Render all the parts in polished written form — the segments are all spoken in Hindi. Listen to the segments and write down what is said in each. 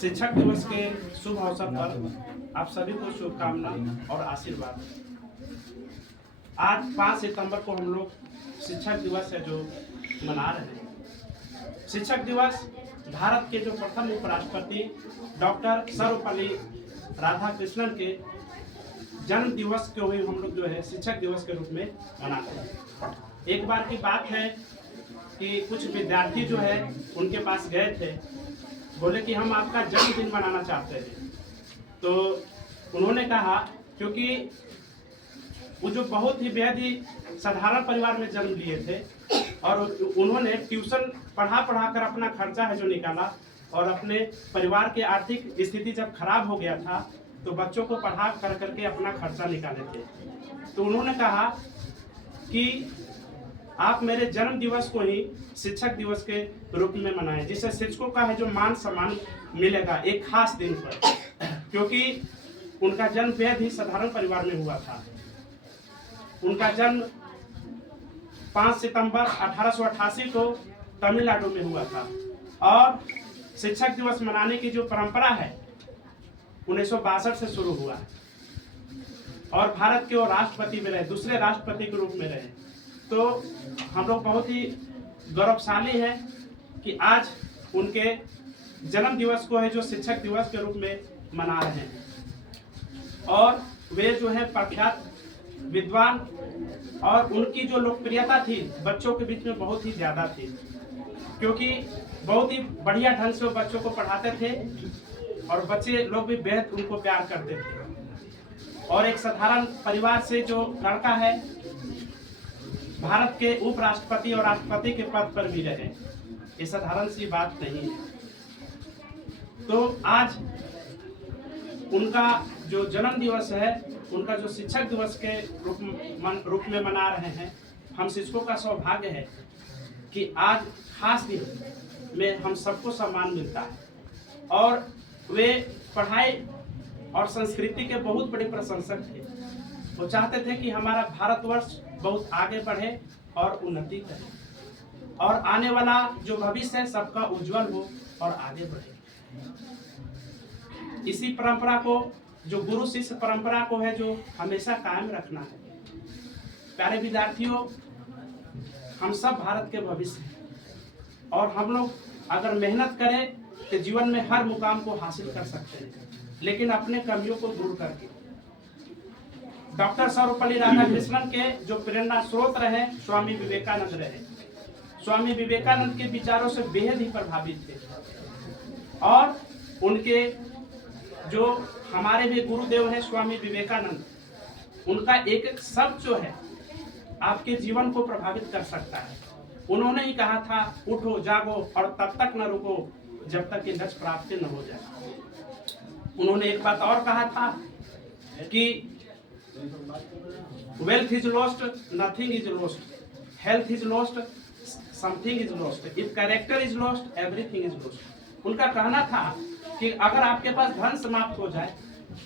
शिक्षक दिवस के शुभ अवसर पर आप सभी को शुभकामना और आशीर्वाद। आज 5 सितंबर को हम लोग शिक्षक दिवस है जो मना रहे हैं। शिक्षक दिवस भारत के जो प्रथम उपराष्ट्रपति डॉक्टर सर्वपल्ली राधाकृष्णन के जन्म दिवस को भी हम लोग जो है शिक्षक दिवस के रूप में मनाते हैं। एक बार की बात है कि कुछ विद्यार्थी जो है उनके पास गए थे, बोले कि हम आपका जन्मदिन मनाना चाहते हैं। तो उन्होंने कहा, क्योंकि वो जो बहुत ही बेहद ही साधारण परिवार में जन्म लिए थे और उन्होंने ट्यूशन पढ़ा कर अपना खर्चा है जो निकाला, और अपने परिवार की आर्थिक स्थिति जब खराब हो गया था तो बच्चों को पढ़ा करके अपना खर्चा निकाले थे। तो उन्होंने कहा कि आप मेरे जन्म दिवस को ही शिक्षक दिवस के रूप में मनाएं, जिससे शिक्षकों का है जो मान सम्मान मिलेगा एक खास दिन पर, क्योंकि उनका जन्म बेहद ही साधारण परिवार में हुआ था। उनका जन्म 5 सितंबर 1888 को तमिलनाडु में हुआ था, और शिक्षक दिवस मनाने की जो परंपरा है 1962 से शुरू हुआ, और भारत के वो राष्ट्रपति में रहे, दूसरे राष्ट्रपति के रूप में रहे। तो हम लोग बहुत ही गौरवशाली हैं कि आज उनके जन्म दिवस को है जो शिक्षक दिवस के रूप में मना रहे हैं। और वे जो है प्रख्यात विद्वान, और उनकी जो लोकप्रियता थी बच्चों के बीच में बहुत ही ज़्यादा थी, क्योंकि बहुत ही बढ़िया ढंग से वो बच्चों को पढ़ाते थे और बच्चे लोग भी बेहद उनको प्यार करते थे। और एक साधारण परिवार से जो लड़का है भारत के उपराष्ट्रपति और राष्ट्रपति के पद पर भी रहे, ये साधारण सी बात नहीं है। तो आज उनका जो जन्म दिवस है, उनका जो शिक्षक दिवस के रूप में मना रहे हैं। हम शिक्षकों का सौभाग्य है कि आज खास दिन में हम सबको सम्मान मिलता है, और वे पढ़ाई और संस्कृति के बहुत बड़े प्रशंसक थे। वो चाहते थे कि हमारा भारतवर्ष बहुत आगे बढ़े और उन्नति करे, और आने वाला जो भविष्य है सबका उज्जवल हो और आगे बढ़े। इसी परंपरा को, जो गुरु शिष्य परंपरा को है जो हमेशा कायम रखना है। प्यारे विद्यार्थियों, हम सब भारत के भविष्य हैं, और हम लोग अगर मेहनत करें तो जीवन में हर मुकाम को हासिल कर सकते हैं, लेकिन अपने कमियों को दूर करके। डॉक्टर सर्वपल्ली राधाकृष्णन के जो प्रेरणा स्रोत रहे स्वामी विवेकानंद रहे। स्वामी विवेकानंद के विचारों से बेहद ही प्रभावित थे, और उनके जो हमारे भी गुरुदेव हैं स्वामी विवेकानंद, उनका एक एक शब्द जो है आपके जीवन को प्रभावित कर सकता है। उन्होंने ही कहा था, उठो जागो और तब तक न रुको जब तक कि लक्ष्य प्राप्ति न हो जाए। उन्होंने एक बात और कहा था कि wealth is lost, nothing is lost, health is lost, something is lost, if character is lost, everything is lost. उनका कहना था कि अगर आपके पास धन समाप्त हो जाए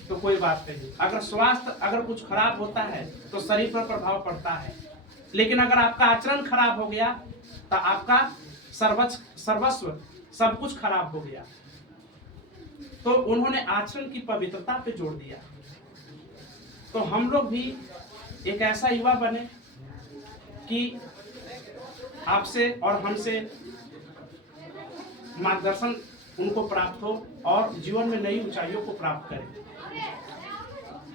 तो कोई बात नहीं, अगर स्वास्थ्य अगर कुछ खराब होता है तो शरीर पर प्रभाव पड़ता है, लेकिन अगर आपका आचरण खराब हो गया तो आपका सर्वस्व सब कुछ खराब हो गया। तो उन्होंने आचरण की पवित्रता पे जोर दिया। तो हम लोग भी एक ऐसा युवा बने कि आपसे और हमसे मार्गदर्शन उनको प्राप्त हो और जीवन में नई ऊंचाइयों को प्राप्त करें।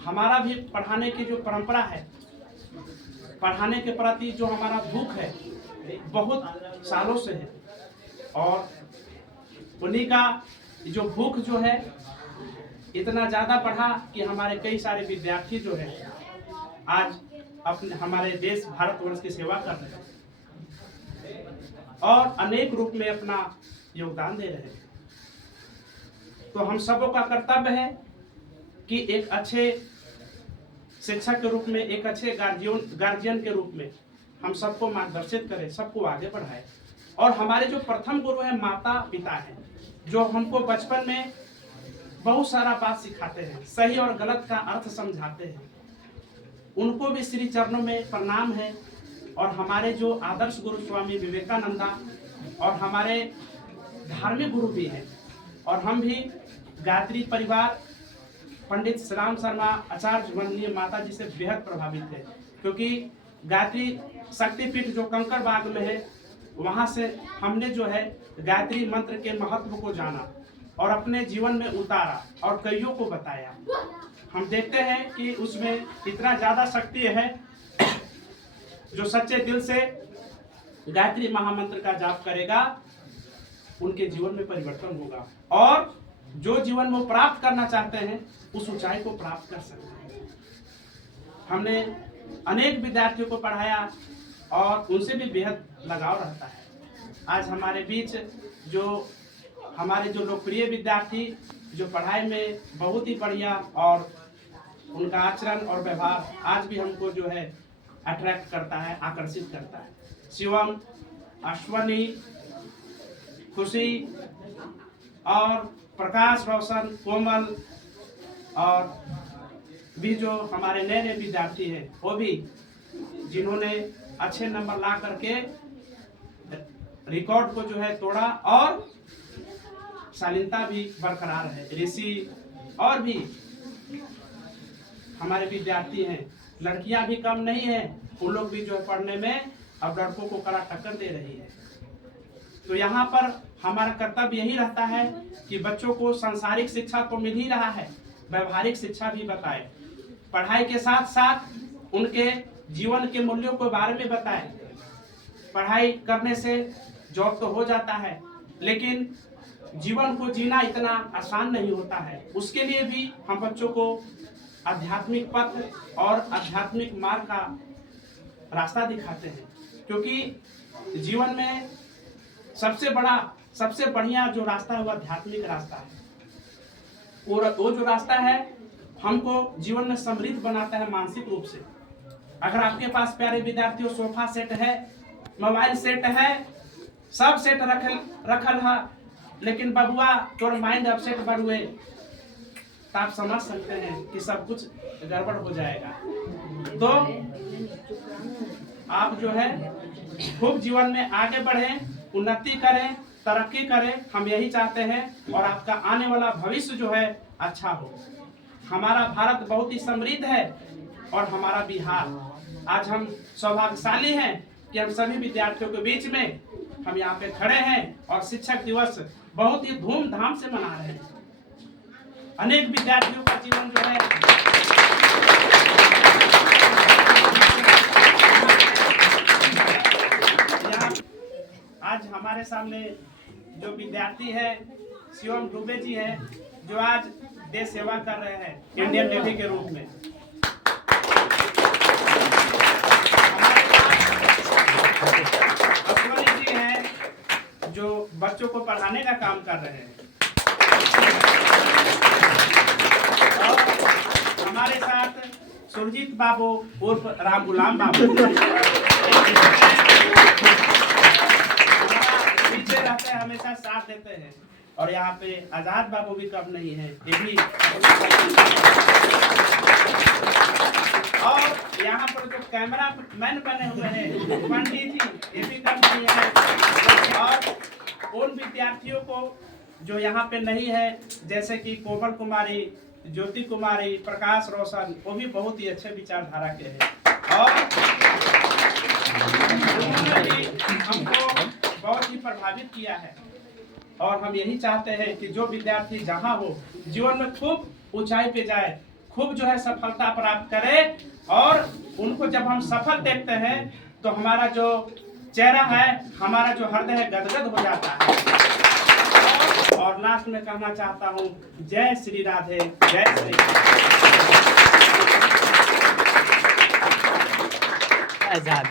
हमारा भी पढ़ाने की जो परंपरा है, पढ़ाने के प्रति जो हमारा भूख है बहुत सालों से है, और उन्हीं का जो भूख जो है इतना ज़्यादा बढ़ा कि हमारे कई सारे विद्यार्थी जो है आज अपने हमारे देश भारतवर्ष की सेवा कर रहे हैं और अनेक रूप में अपना योगदान दे रहे हैं। तो हम सबों का कर्तव्य है कि एक अच्छे शिक्षक के रूप में, एक अच्छे गार्जियन के रूप में हम सबको मार्गदर्शित करें, सबको आगे बढ़ाएं। और हमारे जो प्रथम गुरु हैं माता पिता हैं, जो हमको बचपन में बहुत सारा बात सिखाते हैं, सही और गलत का अर्थ समझाते हैं, उनको भी श्री चरणों में प्रणाम है। और हमारे जो आदर्श गुरु स्वामी विवेकानंदा और हमारे धार्मिक गुरु भी हैं, और हम भी गायत्री परिवार पंडित श्रीराम शर्मा आचार्य वंदनीय माता जी से बेहद प्रभावित है, क्योंकि गायत्री शक्तिपीठ जो कंकर बाग में है, वहाँ से हमने जो है गायत्री मंत्र के महत्व को जाना और अपने जीवन में उतारा और कईयों को बताया। हम देखते हैं कि उसमें इतना ज़्यादा शक्ति है, जो सच्चे दिल से गायत्री महामंत्र का जाप करेगा उनके जीवन में परिवर्तन होगा और जो जीवन में प्राप्त करना चाहते हैं उस ऊंचाई को प्राप्त कर सकते हैं। हमने अनेक विद्यार्थियों को पढ़ाया और उनसे भी बेहद लगाव रहता है। आज हमारे बीच जो हमारे जो लोकप्रिय विद्यार्थी जो पढ़ाई में बहुत ही बढ़िया और उनका आचरण और व्यवहार आज भी हमको जो है अट्रैक्ट करता है, आकर्षित करता है। शिवम, अश्वनी, खुशी और प्रकाश, रोशन, कोमल और भी जो हमारे नए नए विद्यार्थी हैं वो भी जिन्होंने अच्छे नंबर ला करके रिकॉर्ड को जो है तोड़ा और शालीनता भी बरकरार है। ऋषि और भी हमारे विद्यार्थी हैं, लड़कियां भी कम नहीं है, उन लोग भी जो है पढ़ने में अब लड़कों को कड़ा टक्कर दे रही है। तो यहाँ पर हमारा कर्तव्य यही रहता है कि बच्चों को सांसारिक शिक्षा तो मिल ही रहा है, व्यवहारिक शिक्षा भी बताए, पढ़ाई के साथ साथ उनके जीवन के मूल्यों के बारे में बताए। पढ़ाई करने से जॉब तो हो जाता है, लेकिन जीवन को जीना इतना आसान नहीं होता है। उसके लिए भी हम बच्चों को आध्यात्मिक पथ और आध्यात्मिक मार्ग का रास्ता दिखाते हैं, क्योंकि जीवन में सबसे बढ़िया जो रास्ता है वो आध्यात्मिक रास्ता है। और वो जो रास्ता है हमको जीवन में समृद्ध बनाता है मानसिक रूप से। अगर आपके पास प्यारे विद्यार्थियों सोफा सेट है, मोबाइल सेट है, सब सेट रखल है, लेकिन बबुआ तोर माइंड अपसेट बढ़ुए, तो आप समझ सकते हैं कि सब कुछ गड़बड़ हो जाएगा। तो आप जो है खूब जीवन में आगे बढ़ें, उन्नति करें, तरक्की करें, हम यही चाहते हैं और आपका आने वाला भविष्य जो है अच्छा हो। हमारा भारत बहुत ही समृद्ध है और हमारा बिहार, आज हम सौभाग्यशाली हैं कि हम सभी विद्यार्थियों के बीच में हम यहाँ पे खड़े हैं और शिक्षक दिवस बहुत ही धूमधाम से मना रहे हैं। अनेक विद्यार्थियों का जीवन जो है आज हमारे सामने जो विद्यार्थी है शिवम दुबे जी है, जो आज देश सेवा कर रहे हैं इंडियन नेवी के रूप में। अश्वनी जी हैं जो बच्चों को पढ़ाने का काम कर रहे हैं और हमारे साथ सुरजीत बाबू उर्फ राम गुलाम बाबू पीछे रहते हैं, हमेशा साथ देते हैं। और यहाँ पे आजाद बाबू भी कम नहीं है, ये भी। और यहाँ पर जो कैमरा मैन बने हुए हैं पंडित जी, ये भी कम नहीं है। और उन विद्यार्थियों को जो यहाँ पे नहीं है, जैसे कि कोमल कुमारी, ज्योति कुमारी, प्रकाश रोशन, वो भी बहुत ही अच्छे विचारधारा के हैं और उन्होंने भी हमको बहुत ही प्रभावित किया है। और हम यही चाहते हैं कि जो विद्यार्थी जहाँ हो जीवन में खूब ऊंचाई पे जाए, खूब जो है सफलता प्राप्त करे और उनको जब हम सफल देखते हैं तो हमारा जो चेहरा है, हमारा जो हृदय है गदगद हो जाता है। और लास्ट में कहना चाहता हूँ जय श्री राधे, जय श्री आजाद।